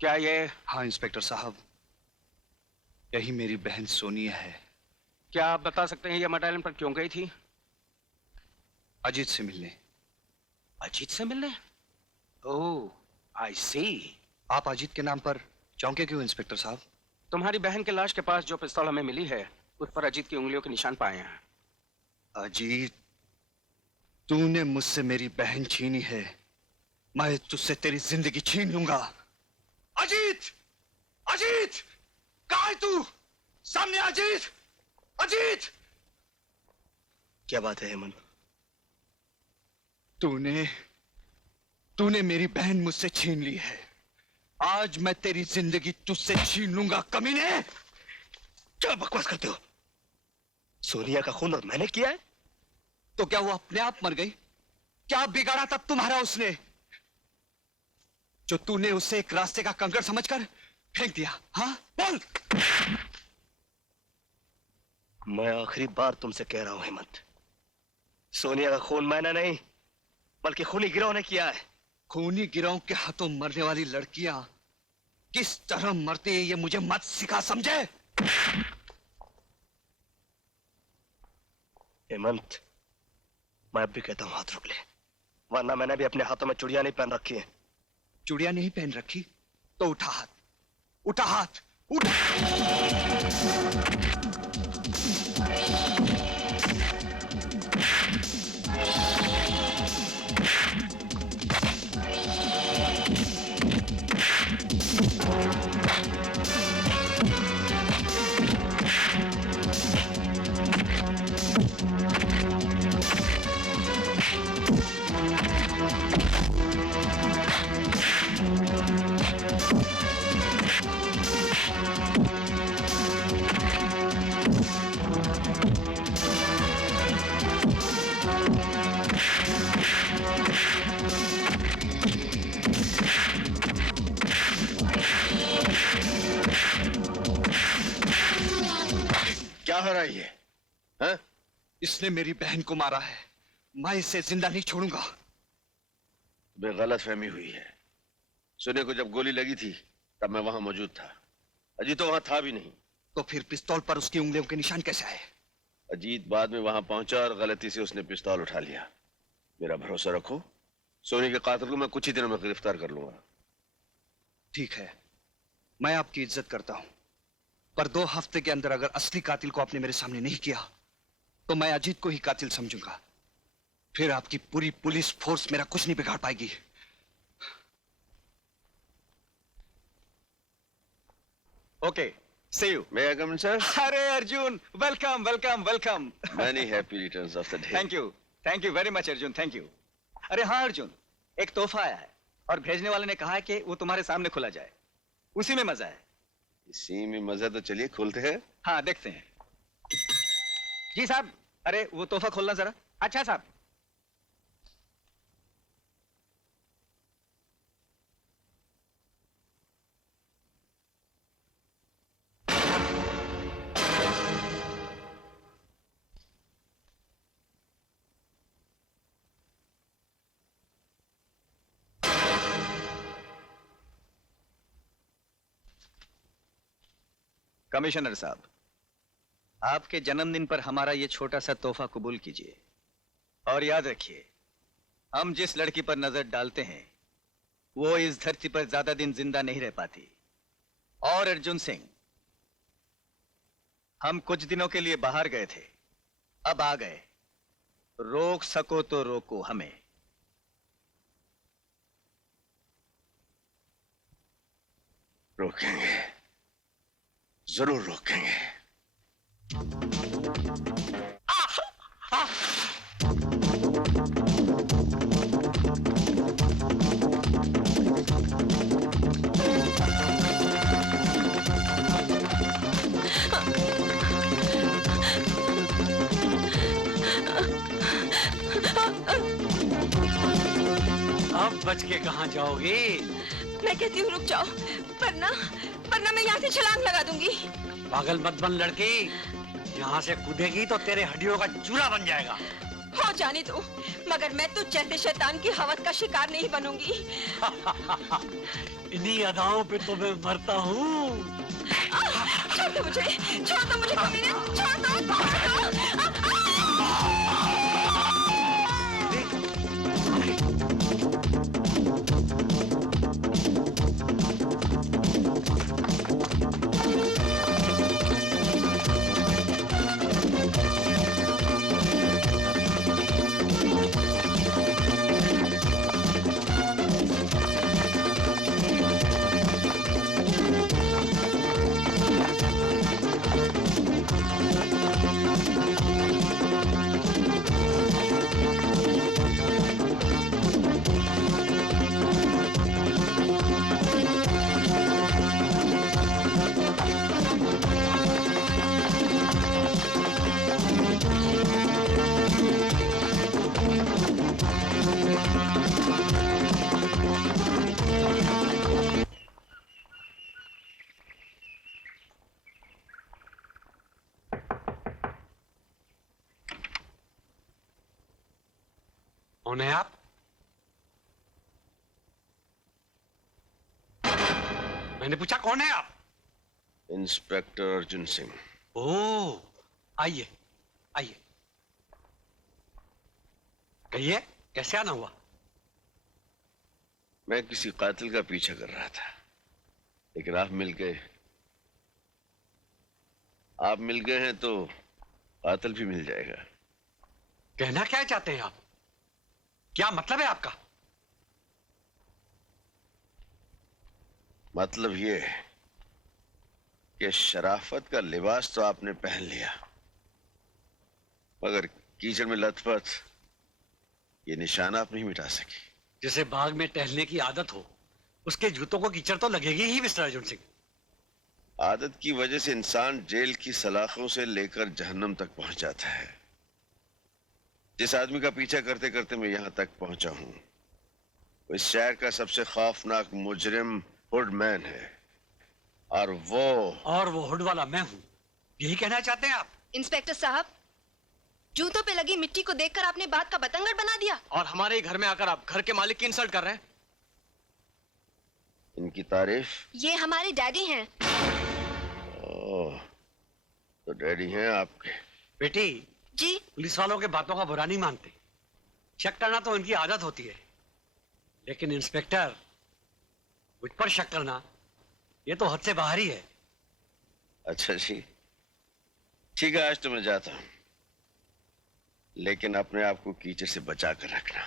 क्या ये? हाँ इंस्पेक्टर साहब, यही मेरी बहन सोनिया है। क्या आप बता सकते हैं ये मट आइलैंड पर क्यों गई थी? अजीत से मिलने। अजीत से मिलने? ओह, आई सी। आप अजीत के नाम पर चौंके क्यों इंस्पेक्टर साहब? तुम्हारी बहन के लाश के पास जो पिस्तौल हमें मिली है उस पर अजीत की उंगलियों के निशान पाए हैं। अजीत, तूने मुझसे मेरी बहन छीनी है, मैं तुझसे तेरी जिंदगी छीन लूंगा। अजीत! अजीत! कहाँ है तू? सामने अजीत! अजीत! क्या बात है हेमंत? तूने मेरी बहन मुझसे छीन ली है। आज मैं तेरी जिंदगी तुझसे छीन लूंगा कमीने। क्या बकवास करते हो? सोनिया का खून और मैंने किया है? तो क्या वो अपने आप मर गई? क्या बिगाड़ा तब तुम्हारा उसने, जो तूने उसे एक रास्ते का कंकड़ समझकर फेंक दिया? हाँ बोल। मैं आखिरी बार तुमसे कह रहा हूं हेमंत, सोनिया का खून मैंने नहीं बल्कि खूनी गिरोह ने किया है। खूनी गिरोह के हाथों मरने वाली लड़कियां किस तरह मरती है ये मुझे मत सिखा, समझे? हेमंत, मैं अब भी कहता हूं हाथ रोक ले, वरना मैंने भी अपने हाथों में चूड़ियां नहीं पहन रखी है। चूड़ियां नहीं पहन रखी तो उठा हाथ, उठा हाथ, उठा। क्या हो रहा है ये? हाँ? इसने मेरी बहन को मारा है, मैं इसे जिंदा नहीं छोड़ूंगा। गलत फहमी हुई है। सोनिया को जब गोली लगी थी तब मैं वहां मौजूद था, अजीत तो वहां था भी नहीं। तो फिर पिस्तौल पर उसकी उंगलियों के निशान कैसे आए? अजीत बाद में वहां पहुंचा और गलती से उसने पिस्तौल उठा लिया। मेरा भरोसा रखो, सोनिया के कातिल को मैं कुछ ही दिनों में गिरफ्तार कर लूंगा। ठीक है, मैं आपकी इज्जत करता हूं, पर 2 हफ्ते के अंदर अगर असली कातिल को आपने मेरे सामने नहीं किया तो मैं अजीत को ही कातिल समझूंगा। फिर आपकी पूरी पुलिस फोर्स मेरा कुछ नहीं बिगाड़ पाएगी। Okay, see you. May I come in sir? अरे Arjun, welcome welcome welcome. Many happy returns of the day. Thank you very much Arjun, thank you. अरे हाँ अर्जुन, एक तोहफा आया है और भेजने वाले ने कहा है कि वो तुम्हारे सामने खुला जाए, उसी में मजा है। इसी में मजा, तो चलिए खोलते हैं। हाँ देखते हैं। जी साहब, अरे वो तोहफा खोलना जरा। अच्छा साहब। कमिश्नर साहब, आपके जन्मदिन पर हमारा ये छोटा सा तोहफा कबूल कीजिए और याद रखिए, हम जिस लड़की पर नजर डालते हैं वो इस धरती पर ज्यादा दिन जिंदा नहीं रह पाती। और अर्जुन सिंह, हम कुछ दिनों के लिए बाहर गए थे, अब आ गए, रोक सको तो रोको हमें। रोकेंगे, जरूर रोकेंगे। अब बच के कहाँ जाओगी? मैं कहती हूँ रुक जाओ, वरना मैं यहाँ से छलांग लगा दूंगी। पागल मत बन लड़की, यहाँ से कूदेगी तो तेरे हड्डियों का चूरा बन जाएगा। हो जाने दो, मगर मैं तुझ जैसे शैतान की हवस का शिकार नहीं बनूंगी। इन्हीं अदाओं पे तो मैं मरता हूँ। छोड़ दो मुझे, कमीने, छोड़ दो। कौन है आप? मैंने पूछा कौन है आप? इंस्पेक्टर अर्जुन सिंह। ओह, आइए आइए। कहिए, कैसे आना हुआ? मैं किसी कातिल का पीछा कर रहा था, लेकिन आप मिल गए। आप मिल गए हैं तो कातिल भी मिल जाएगा। कहना क्या चाहते हैं आप? क्या मतलब है आपका? मतलब ये है कि शराफत का लिबास तो आपने पहन लिया, मगर कीचड़ में लथपथ ये निशान आप नहीं मिटा सकी। जिसे बाग में टहलने की आदत हो, उसके जूतों को कीचड़ तो लगेगी ही, मिस्टर अर्जुन सिंह। आदत की वजह से इंसान जेल की सलाखों से लेकर जहन्नम तक पहुंच जाता है। जिस आदमी का पीछा करते करते मैं यहां तक पहुंचा हूं, वो इस शहर का सबसे खौफनाक मुजरिम हुडमैन है, और वो हुड वाला मैं हूं, यही कहना चाहते हैं आप? इंस्पेक्टर साहब, जूतों पे लगी मिट्टी को देखकर आपने बात का बतंगड़ बना दिया और हमारे ही घर में आकर आप घर के मालिक की इंसल्ट कर रहे हैं। इनकी तारीफ? ये हमारे डैडी हैं। ओह, तो डैडी हैं आपके। बेटी जी। पुलिस वालों के बातों का बुरा नहीं मानते, शक करना तो इनकी आदत होती है, लेकिन इंस्पेक्टर मुझ पर शक करना ये तो हद से बाहर ही है। अच्छा जी, ठीक है, आज तो मैं जाता हूं, लेकिन अपने आप को कीचड़ से बचा कर रखना।